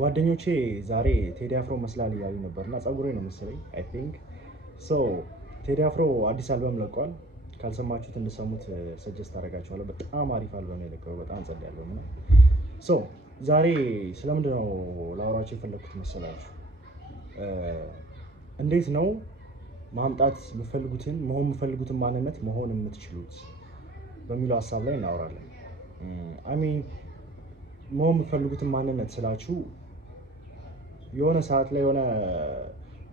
ጓደኞቼ ዛሬ ቴዲ አፍሮ መስላል እያሉ ነበርና ጸጉሬ ነው መሰለኝ አይ ቲንክ ሶ ቴዲ አፍሮ አዲስ አልበም ለቋል። ካልሰማችሁት እንድሰሙት ሰጀስት አደርጋችኋለሁ። በጣም አሪፍ አልበም ነው የለቀቀው። በጣም ጸድ ያለው ነው። ሶ ዛሬ ስለምንድን ነው ላወራችሁ የፈለኩት መሰላችሁ? እንዴት ነው ማምጣት የምትፈልጉትን መሆን የምትፈልጉትን ማንነት መሆን የምትችሉት በሚለው ሀሳብ ላይ እናወራለን። አይ ሚን መሆን የምትፈልጉትን ማንነት ስላችሁ የሆነ ሰዓት ላይ የሆነ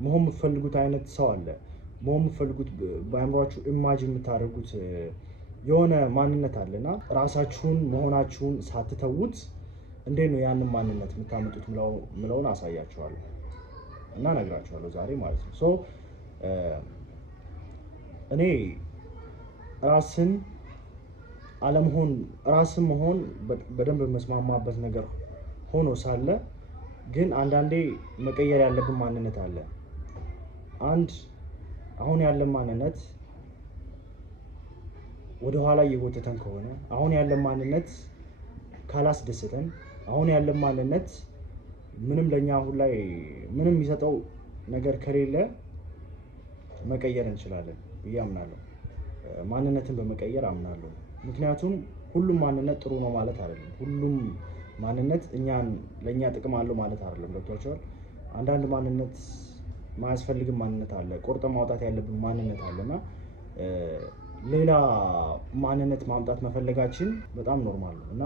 መሆን የምትፈልጉት አይነት ሰው አለ። መሆን የምትፈልጉት በአእምሯችሁ ኢማጂን የምታደርጉት የሆነ ማንነት አለና ራሳችሁን መሆናችሁን ሳትተዉት እንዴት ነው ያንን ማንነት የምታመጡት ምለውን አሳያችኋለሁ እና እነግራችኋለሁ ዛሬ ማለት ነው። ሶ እኔ ራስን አለመሆን ራስን መሆን በደንብ መስማማበት ነገር ሆኖ ሳለ ግን አንዳንዴ መቀየር ያለብን ማንነት አለ። አንድ አሁን ያለን ማንነት ወደ ኋላ እየጎተተን ከሆነ አሁን ያለን ማንነት ካላስደሰተን አሁን ያለን ማንነት ምንም ለኛ አሁን ላይ ምንም የሚሰጠው ነገር ከሌለ መቀየር እንችላለን ብዬ አምናለሁ። ማንነትን በመቀየር አምናለሁ። ምክንያቱም ሁሉም ማንነት ጥሩ ነው ማለት አይደለም። ሁሉም ማንነት ለኛ ጥቅም አለው ማለት አይደለም። ገብቷችኋል? አንዳንድ ማንነት ማያስፈልግም ማንነት አለ። ቆርጠ ማውጣት ያለብን ማንነት አለና ሌላ ማንነት ማምጣት መፈለጋችን በጣም ኖርማል ነው እና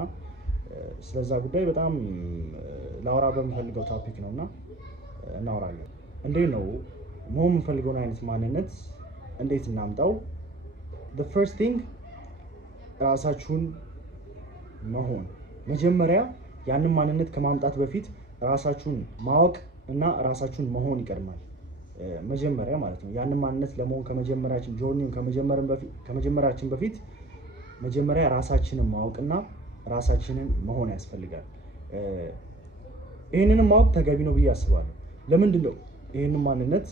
ስለዛ ጉዳይ በጣም ላወራ በምፈልገው ቶፒክ ነውና እናወራለን። እንዴት ነው መሆን የምንፈልገውን አይነት ማንነት እንዴት እናምጣው? the first thing ራሳችሁን መሆን መጀመሪያ ያንን ማንነት ከማምጣት በፊት ራሳችሁን ማወቅ እና ራሳችሁን መሆን ይቀድማል። መጀመሪያ ማለት ነው። ያንን ማንነት ለመሆን ከመጀመሪያችን ጆርኒውን ከመጀመሪያችን በፊት መጀመሪያ ራሳችንን ማወቅና ራሳችንን መሆን ያስፈልጋል። ይሄንንም ማወቅ ተገቢ ነው ብዬ አስባለሁ። ለምንድን ነው ይሄንን ማንነት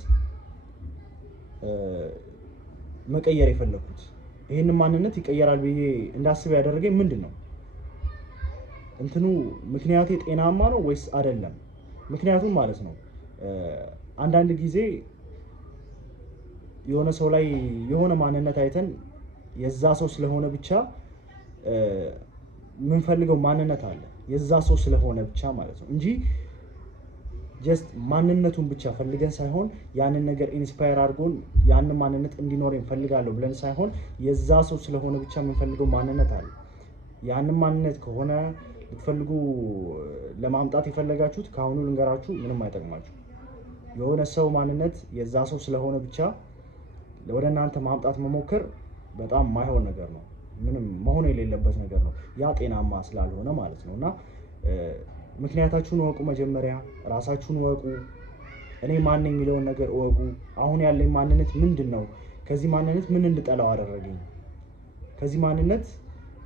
መቀየር የፈለኩት? ይሄንን ማንነት ይቀየራል ብዬ እንዳስብ ያደረገኝ ምንድን ነው? እንትኑ ምክንያቴ ጤናማ ነው ወይስ አይደለም? ምክንያቱም ማለት ነው አንዳንድ ጊዜ የሆነ ሰው ላይ የሆነ ማንነት አይተን የዛ ሰው ስለሆነ ብቻ የምንፈልገው ማንነት አለ። የዛ ሰው ስለሆነ ብቻ ማለት ነው እንጂ ጀስት ማንነቱን ብቻ ፈልገን ሳይሆን ያንን ነገር ኢንስፓየር አድርጎን ያንን ማንነት እንዲኖረኝ ፈልጋለሁ ብለን ሳይሆን የዛ ሰው ስለሆነ ብቻ የምንፈልገው ማንነት አለ። ያንን ማንነት ከሆነ ልትፈልጉ ለማምጣት የፈለጋችሁት ከአሁኑ ልንገራችሁ፣ ምንም አይጠቅማችሁ። የሆነ ሰው ማንነት የዛ ሰው ስለሆነ ብቻ ወደ እናንተ ማምጣት መሞከር በጣም ማይሆን ነገር ነው። ምንም መሆን የሌለበት ነገር ነው። ያ ጤናማ ስላልሆነ ማለት ነው እና ምክንያታችሁን እወቁ። መጀመሪያ ራሳችሁን እወቁ። እኔ ማን ነኝ የሚለውን ነገር እወቁ። አሁን ያለኝ ማንነት ምንድን ነው? ከዚህ ማንነት ምን እንድጠላው አደረገኝ? ከዚህ ማንነት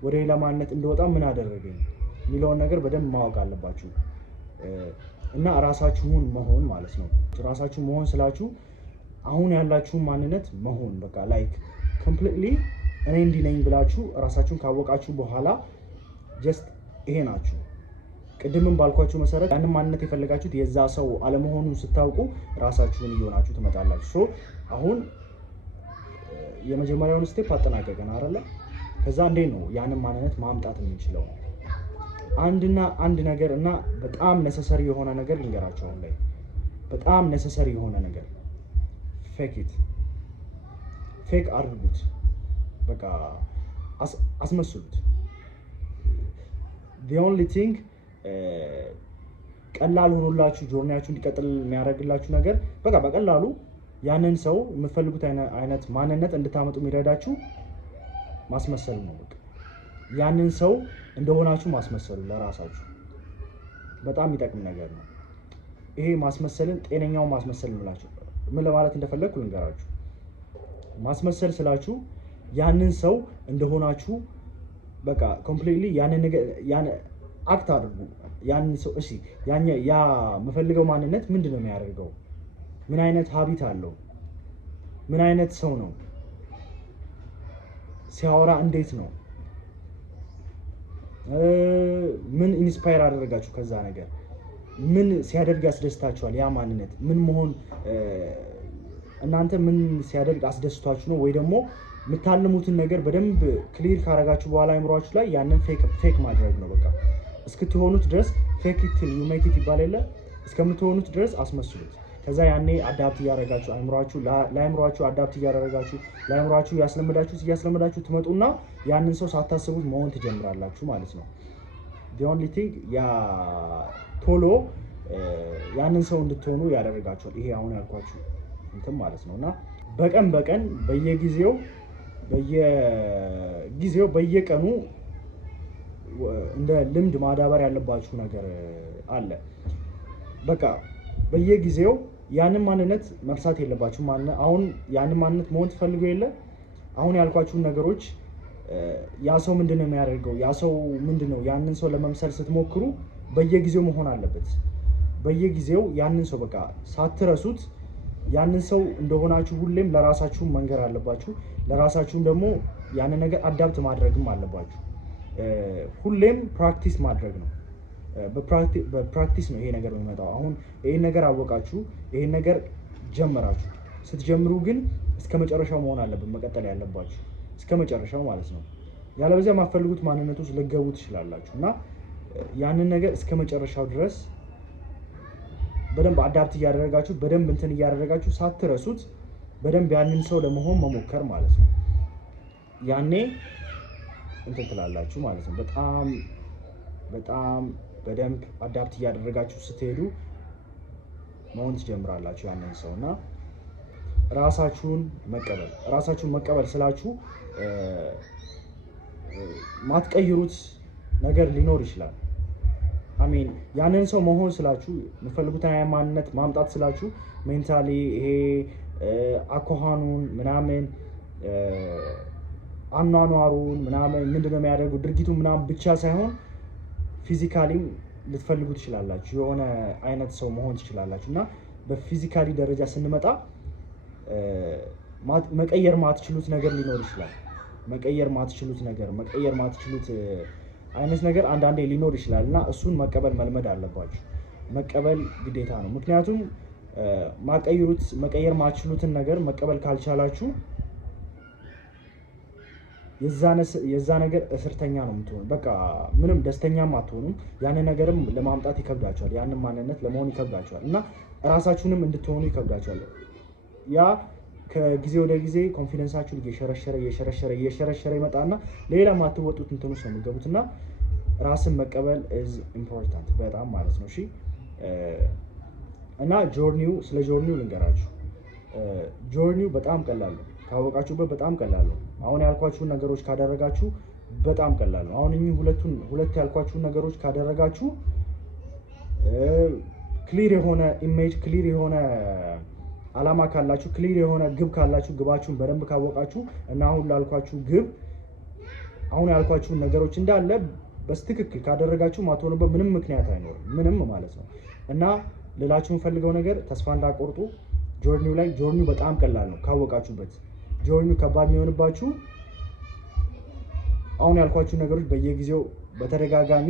ወደ ሌላ ማንነት እንደወጣ ምን አደረገኝ የሚለውን ነገር በደንብ ማወቅ አለባችሁ እና ራሳችሁን መሆን ማለት ነው። ራሳችሁን መሆን ስላችሁ አሁን ያላችሁን ማንነት መሆን በቃ ላይክ ኮምፕሊትሊ እኔ እንዲህ ነኝ ብላችሁ ራሳችሁን ካወቃችሁ በኋላ ጀስት ይሄ ናችሁ። ቅድምም ባልኳችሁ መሰረት ያንን ማንነት የፈለጋችሁት የዛ ሰው አለመሆኑን ስታውቁ ራሳችሁን እየሆናችሁ ትመጣላችሁ። ሶ አሁን የመጀመሪያውን ስቴፕ አጠናቀቀን አይደለ? ከዛ እንዴት ነው ያንን ማንነት ማምጣት የምንችለው? አንድ ነገር እና በጣም ነሰሰሪ የሆነ ነገር ልንገራችሁ። አሁን ላይ በጣም ነሰሰሪ የሆነ ነገር ፌክ አድርጉት። በቃ አስመስሉት። the only thing ቀላል ሆኖላችሁ ጆርኒያችሁ እንዲቀጥል የሚያደርግላችሁ ነገር በቃ በቀላሉ ያንን ሰው የምትፈልጉት አይነት ማንነት እንድታመጡ የሚረዳችሁ ማስመሰል ነው። በቃ ያንን ሰው እንደሆናችሁ ማስመሰሉ ለራሳችሁ በጣም የሚጠቅም ነገር ነው። ይሄ ማስመሰልን ጤነኛው ማስመሰል እንላችሁ ምን ለማለት እንደፈለግኩ ልንገራችሁ። ማስመሰል ስላችሁ ያንን ሰው እንደሆናችሁ በቃ ኮምፕሊትሊ ያንን ነገር አክት አድርጉ። ያንን ሰው እሺ ያ የምፈልገው ማንነት ምንድነው የሚያደርገው? ምን አይነት ሀቢት አለው? ምን አይነት ሰው ነው? ሲያወራ እንዴት ነው? ምን ኢንስፓየር አደረጋችሁ ከዛ ነገር? ምን ሲያደርግ ያስደስታችኋል? ያ ማንነት ምን መሆን እናንተ ምን ሲያደርግ አስደስቷችሁ ነው? ወይ ደግሞ የምታልሙትን ነገር በደንብ ክሊር ካረጋችሁ በኋላ አይምሯችሁ ላይ ያንን ፌክ ማድረግ ነው። በቃ እስክትሆኑት ድረስ ፌክ ኢት ቲል ዩ ሜክ ኢት ይባል የለ? እስከምትሆኑት ድረስ አስመስሉት። ከዛ ያኔ አዳፕት እያደረጋችሁ ለአይምሯችሁ አዳፕት እያደረጋችሁ ለአይምሯችሁ እያስለመዳችሁ ትመጡና ያንን ሰው ሳታስቡት መሆን ትጀምራላችሁ ማለት ነው። the only thing ያ ቶሎ ያንን ሰው እንድትሆኑ ያደርጋችኋል። ይሄ አሁን ያልኳችሁ እንትን ማለት ነው። እና በቀን በየቀኑ እንደ ልምድ ማዳበር ያለባችሁ ነገር አለ። በቃ በየጊዜው ያንን ማንነት መርሳት የለባችሁም። አሁን ያንን ማንነት መሆን ትፈልጉ የለ? አሁን ያልኳችሁን ነገሮች ያ ሰው ምንድነው የሚያደርገው? ያ ሰው ምንድነው? ያንን ሰው ለመምሰል ስትሞክሩ በየጊዜው መሆን አለበት። በየጊዜው ያንን ሰው በቃ ሳትረሱት ያንን ሰው እንደሆናችሁ ሁሌም ለራሳችሁ መንገር አለባችሁ። ለራሳችሁም ደግሞ ያንን ነገር አዳፕት ማድረግም አለባችሁ። ሁሌም ፕራክቲስ ማድረግ ነው። በፕራክቲስ ነው ይሄ ነገር የሚመጣው። አሁን ይሄን ነገር አወቃችሁ፣ ይሄን ነገር ጀመራችሁ። ስትጀምሩ ግን እስከ መጨረሻው መሆን አለበት መቀጠል ያለባችሁ እስከ መጨረሻው ማለት ነው። ያለበለዚያ የማትፈልጉት ማንነት ውስጥ ልትገቡ ትችላላችሁ። እና ያንን ነገር እስከ መጨረሻው ድረስ በደንብ አዳፕት እያደረጋችሁ በደንብ እንትን እያደረጋችሁ ሳትረሱት በደንብ ያንን ሰው ለመሆን መሞከር ማለት ነው። ያኔ እንትን ትላላችሁ ማለት ነው። በጣም በደንብ አዳፕት እያደረጋችሁ ስትሄዱ መሆን ትጀምራላችሁ ያንን ሰው። እና ራሳችሁን መቀበል ስላችሁ ማትቀይሩት ነገር ሊኖር ይችላል። አሜን ያንን ሰው መሆን ስላችሁ የምትፈልጉትን ማንነት ማምጣት ስላችሁ ሜንታሊ ይሄ አኳኋኑን ምናምን አኗኗሩን ምናምን ምንድነው የሚያደርጉ ድርጊቱን ምናምን ብቻ ሳይሆን ፊዚካሊም ልትፈልጉ ትችላላችሁ። የሆነ አይነት ሰው መሆን ትችላላችሁ። እና በፊዚካሊ ደረጃ ስንመጣ መቀየር ማትችሉት ነገር ሊኖር ይችላል። መቀየር ማትችሉት አይነት ነገር አንዳንዴ ሊኖር ይችላል። እና እሱን መቀበል መልመድ አለባችሁ። መቀበል ግዴታ ነው። ምክንያቱም መቀየር ማትችሉትን ነገር መቀበል ካልቻላችሁ የዛ ነገር እስርተኛ ነው የምትሆኑ። በቃ ምንም ደስተኛም አትሆኑም። ያንን ነገርም ለማምጣት ይከብዳቸዋል። ያንን ማንነት ለመሆን ይከብዳቸዋል። እና ራሳችሁንም እንድትሆኑ ይከብዳቸዋል። ያ ከጊዜ ወደ ጊዜ ኮንፊደንሳችሁን እየሸረሸረ ይመጣና ሌላ ማትወጡት እንትን ውስጥ ነው የምትገቡት። እና ራስን መቀበል ኢዝ ኢምፖርታንት በጣም ማለት ነው። እሺ እና ስለ ጆርኒው ልንገራችሁ። ጆርኒው በጣም ቀላል ነው ካወቃችሁበት፣ በጣም ቀላል ነው። አሁን ያልኳችሁን ነገሮች ካደረጋችሁ በጣም ቀላል ነው። አሁን እኚህ ሁለት ያልኳችሁን ነገሮች ካደረጋችሁ ክሊር የሆነ ኢሜጅ፣ ክሊር የሆነ አላማ ካላችሁ፣ ክሊር የሆነ ግብ ካላችሁ፣ ግባችሁን በደንብ ካወቃችሁ እና አሁን ያልኳችሁን ነገሮች እንዳለ በስትክክል ካደረጋችሁ ማትሆኑበት ምንም ምክንያት አይኖርም። ምንም ማለት ነው። እና ልላችሁ የምፈልገው ነገር ተስፋ እንዳቆርጡ ጆርኒው በጣም ቀላል ነው ካወቃችሁበት። ጆርኒው ከባድ የሚሆንባችሁ አሁን ያልኳችሁ ነገሮች በየጊዜው በተደጋጋሚ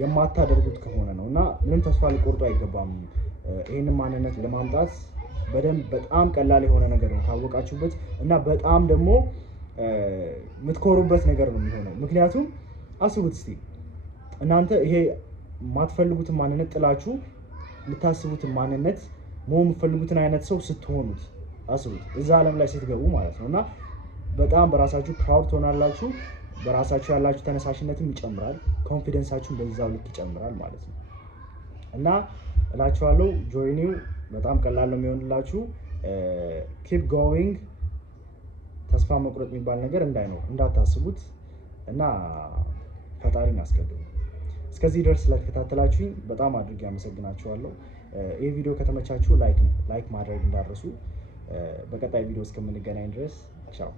የማታደርጉት ከሆነ ነው። እና ምንም ተስፋ ሊቆርጡ አይገባም። ይህንን ማንነት ለማምጣት በጣም ቀላል የሆነ ነገር ነው ካወቃችሁበት። እና በጣም ደግሞ የምትኮሩበት ነገር ነው የሚሆነው። ምክንያቱም አስቡት እስቲ እናንተ ይሄ የማትፈልጉትን ማንነት ጥላችሁ የምታስቡትን ማንነት መሆን የምትፈልጉትን አይነት ሰው ስትሆኑት አስቡት፣ እዛ ዓለም ላይ ስትገቡ ማለት ነው። እና በጣም በራሳችሁ ፕራውድ ትሆናላችሁ። በራሳችሁ ያላችሁ ተነሳሽነትም ይጨምራል። ኮንፊደንሳችሁን በዛው ልክ ይጨምራል ማለት ነው። እና እላችኋለሁ ጆርኒው በጣም ቀላል ነው የሚሆንላችሁ። ኪፕ ጎዊንግ። ተስፋ መቁረጥ የሚባል ነገር እንዳታስቡት እና ፈጣሪን አስቀድሙ። እስከዚህ ድረስ ስለተከታተላችሁኝ በጣም አድርጌ አመሰግናችኋለሁ። ይህ ቪዲዮ ከተመቻችሁ ላይክ ማድረግ እንዳትረሱ። በቀጣይ ቪዲዮ እስከምንገናኝ ድረስ ቻው።